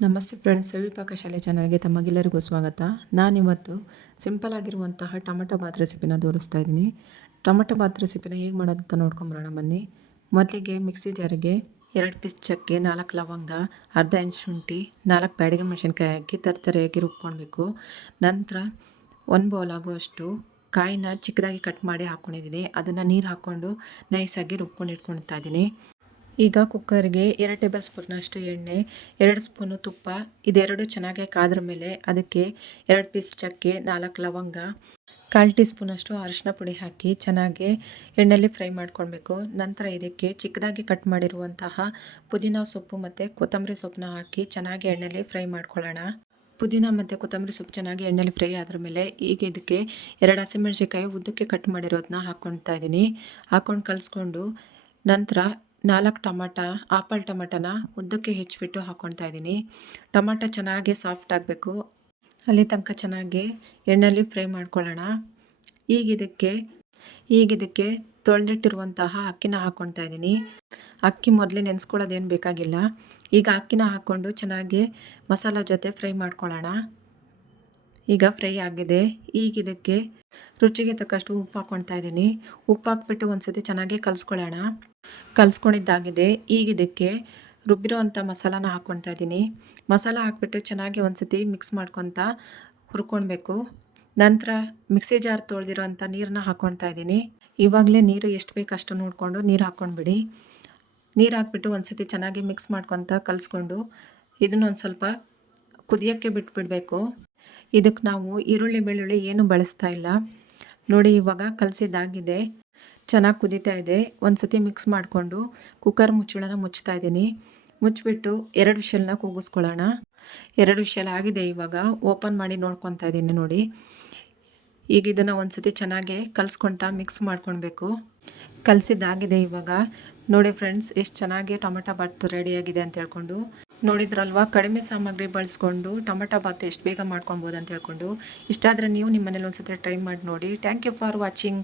ನಮಸ್ತೆ ಫ್ರೆಂಡ್ಸ್, ಸವಿಪಾಕ ಶಾಲೆ ಚಾನಲ್ಗೆ ತಮಗೆಲ್ಲರಿಗೂ ಸ್ವಾಗತ. ನಾನಿವತ್ತು ಸಿಂಪಲ್ ಆಗಿರುವಂತಹ ಟೊಮೆಟೊ ಬಾತ್ ರೆಸಿಪಿನ ತೋರಿಸ್ತಾ ಇದ್ದೀನಿ. ಟೊಮೆಟೊ ಬಾತ್ ರೆಸಿಪಿನ ಹೇಗೆ ಮಾಡೋದು ಅಂತ ನೋಡ್ಕೊಂಬರೋಣ ಬನ್ನಿ. ಮೊದಲಿಗೆ ಮಿಕ್ಸಿ ಜಾರಿಗೆ 2 ಪೀಸ್ ಚಕ್ಕೆ, 4 ಲವಂಗ, ಅರ್ಧ ಇಂಚ್ ಶುಂಠಿ, 4 ಬ್ಯಾಡಗಿ ಮೆಣಸಿನ್ಕಾಯಿ ಹಾಕಿ ತರ್ತರೆಯಾಗಿ ರುಬ್ಕೊಳ್ಬೇಕು. ನಂತರ 1 ಬೌಲ್ ಆಗುವಷ್ಟು ಕಾಯಿನ ಚಿಕ್ಕದಾಗಿ ಕಟ್ ಮಾಡಿ ಹಾಕ್ಕೊಂಡಿದ್ದೀನಿ. ಅದನ್ನು ನೀರು ಹಾಕ್ಕೊಂಡು ನೈಸಾಗಿ ರುಬ್ಕೊಂಡು ಇಟ್ಕೊಳ್ತಾ ಇದ್ದೀನಿ. ಈಗ ಕುಕ್ಕರ್ಗೆ 2 ಟೇಬಲ್ ಸ್ಪೂನಷ್ಟು ಎಣ್ಣೆ, 2 ಸ್ಪೂನು ತುಪ್ಪ, ಇದೆರಡು ಚೆನ್ನಾಗಿ ಕಾದ್ರ ಮೇಲೆ ಅದಕ್ಕೆ 2 ಪೀಸ್ ಚಕ್ಕೆ, 4 ಲವಂಗ, 1/4 ಟೀ ಸ್ಪೂನಷ್ಟು ಅರಿಶಿನ ಪುಡಿ ಹಾಕಿ ಚೆನ್ನಾಗಿ ಎಣ್ಣೆಯಲ್ಲಿ ಫ್ರೈ ಮಾಡ್ಕೊಳ್ಬೇಕು. ನಂತರ ಇದಕ್ಕೆ ಚಿಕ್ಕದಾಗಿ ಕಟ್ ಮಾಡಿರುವಂತಹ ಪುದೀನ ಸೊಪ್ಪು ಮತ್ತು ಕೊತ್ತಂಬರಿ ಸೊಪ್ಪನ್ನ ಹಾಕಿ ಚೆನ್ನಾಗಿ ಎಣ್ಣೆಯಲ್ಲಿ ಫ್ರೈ ಮಾಡ್ಕೊಳ್ಳೋಣ. ಪುದೀನ ಮತ್ತು ಕೊತ್ತಂಬರಿ ಸೊಪ್ಪು ಚೆನ್ನಾಗಿ ಎಣ್ಣೆಯಲ್ಲಿ ಫ್ರೈ ಆದ್ರ ಮೇಲೆ ಈಗ ಇದಕ್ಕೆ 2 ಹಸಿಮೆಣಸಿನ್ಕಾಯಿ ಉದ್ದಕ್ಕೆ ಕಟ್ ಮಾಡಿರೋದನ್ನ ಹಾಕ್ಕೊಳ್ತಾ ಇದ್ದೀನಿ. ಹಾಕ್ಕೊಂಡು ಕಲಿಸ್ಕೊಂಡು ನಂತರ 4 ಆಪಲ್ ಟೊಮೆಟೊನ ಉದ್ದಕ್ಕೆ ಹೆಚ್ಚಿಬಿಟ್ಟು ಹಾಕ್ಕೊಳ್ತಾ ಇದ್ದೀನಿ. ಟೊಮೆಟೊ ಚೆನ್ನಾಗಿ ಸಾಫ್ಟ್ ಆಗಬೇಕು, ಅಲ್ಲಿ ತನಕ ಚೆನ್ನಾಗಿ ಎಣ್ಣೆಯಲ್ಲಿ ಫ್ರೈ ಮಾಡ್ಕೊಳ್ಳೋಣ. ಈಗ ಇದಕ್ಕೆ ತೊಳೆದಿಟ್ಟಿರುವಂತಹ ಅಕ್ಕಿನ ಹಾಕ್ಕೊಳ್ತಾ ಇದ್ದೀನಿ. ಅಕ್ಕಿ ಮೊದಲೇ ನೆನೆಸ್ಕೊಳ್ಳೋದೇನು ಬೇಕಾಗಿಲ್ಲ. ಈಗ ಅಕ್ಕಿನ ಹಾಕ್ಕೊಂಡು ಚೆನ್ನಾಗಿ ಮಸಾಲ ಜೊತೆ ಫ್ರೈ ಮಾಡ್ಕೊಳ್ಳೋಣ. ಈಗ ಫ್ರೈ ಆಗಿದೆ. ಈಗ ಇದಕ್ಕೆ ರುಚಿಗೆ ತಕ್ಕಷ್ಟು ಉಪ್ಪು ಹಾಕ್ಕೊಳ್ತಾ ಇದ್ದೀನಿ. ಉಪ್ಪು ಹಾಕ್ಬಿಟ್ಟು ಒಂದ್ಸತಿ ಚೆನ್ನಾಗಿ ಕಲಿಸ್ಕೊಂಡಿದ್ದಾಗಿದೆ. ಈಗ ಇದಕ್ಕೆ ರುಬ್ಬಿರೋವಂಥ ಮಸಾಲಾನ ಹಾಕ್ಕೊಳ್ತಾ ಇದ್ದೀನಿ. ಮಸಾಲ ಹಾಕ್ಬಿಟ್ಟು ಚೆನ್ನಾಗಿ ಒಂದ್ಸತಿ ಮಿಕ್ಸ್ ಮಾಡ್ಕೊತ ಹುರ್ಕೊಳ್ಬೇಕು. ನಂತರ ಮಿಕ್ಸಿ ಜಾರ್ ತೊಳೆದಿರೋವಂಥ ನೀರನ್ನ ಹಾಕ್ಕೊಳ್ತಾ ಇದ್ದೀನಿ. ಇವಾಗಲೇ ನೀರು ಎಷ್ಟು ಬೇಕು ಅಷ್ಟು ನೋಡಿಕೊಂಡು ನೀರು ಹಾಕ್ಕೊಂಡ್ಬಿಡಿ. ನೀರು ಹಾಕ್ಬಿಟ್ಟು ಒಂದ್ಸತಿ ಚೆನ್ನಾಗಿ ಮಿಕ್ಸ್ ಮಾಡ್ಕೊತ ಕಲಿಸ್ಕೊಂಡು ಇದನ್ನೊಂದು ಸ್ವಲ್ಪ ಕುದಿಯೋಕ್ಕೆ ಬಿಟ್ಬಿಡಬೇಕು. ಇದಕ್ಕೆ ನಾವು ಈರುಳ್ಳಿ ಬೆಳ್ಳುಳ್ಳಿ ಏನು ಬಳಸ್ತಾ ಇಲ್ಲ. ನೋಡಿ, ಇವಾಗ ಕಲಸಿದ್ದಾಗಿದೆ, ಚೆನ್ನಾಗಿ ಕುದೀತಾ ಇದೆ. ಒಂದ್ಸತಿ ಮಿಕ್ಸ್ ಮಾಡಿಕೊಂಡು ಕುಕ್ಕರ್ ಮುಚ್ಚಳನ ಮುಚ್ತಾ ಇದ್ದೀನಿ. ಮುಚ್ಚಿಬಿಟ್ಟು 2 ವಿಷಲ್ನ ಕೂಗಿಸ್ಕೊಳ್ಳೋಣ. 2 ವಿಷಲ್ ಆಗಿದೆ. ಇವಾಗ ಓಪನ್ ಮಾಡಿ ನೋಡ್ಕೊತಾ ಇದ್ದೀನಿ. ನೋಡಿ, ಈಗ ಇದನ್ನು ಒಂದ್ಸತಿ ಚೆನ್ನಾಗಿ ಕಲಿಸ್ಕೊಳ್ತಾ ಮಿಕ್ಸ್ ಮಾಡ್ಕೊಳ್ಬೇಕು. ಕಲಸಿದ್ದಾಗಿದೆ. ಇವಾಗ ನೋಡಿ ಫ್ರೆಂಡ್ಸ್, ಎಷ್ಟು ಚೆನ್ನಾಗಿ ಟೊಮೆಟೊ ಬಾತ್ ರೆಡಿಯಾಗಿದೆ ಅಂತ ಹೇಳ್ಕೊಂಡು ನೋಡಿದ್ರಲ್ವ. ಕಡಿಮೆ ಸಾಮಗ್ರಿ ಬಳಸ್ಕೊಂಡು ಟೊಮೆಟೊ ಬಾತ್ ಎಷ್ಟು ಬೇಗ ಮಾಡ್ಕೊಳ್ಬೋದು ಅಂತ ಹೇಳ್ಕೊಂಡು. ಇಷ್ಟ ಆದರೆ ನೀವು ನಿಮ್ಮ ಮನೇಲಿ ಒಂದ್ಸತಿ ಟ್ರೈ ಮಾಡಿ ನೋಡಿ. Thank you for watching.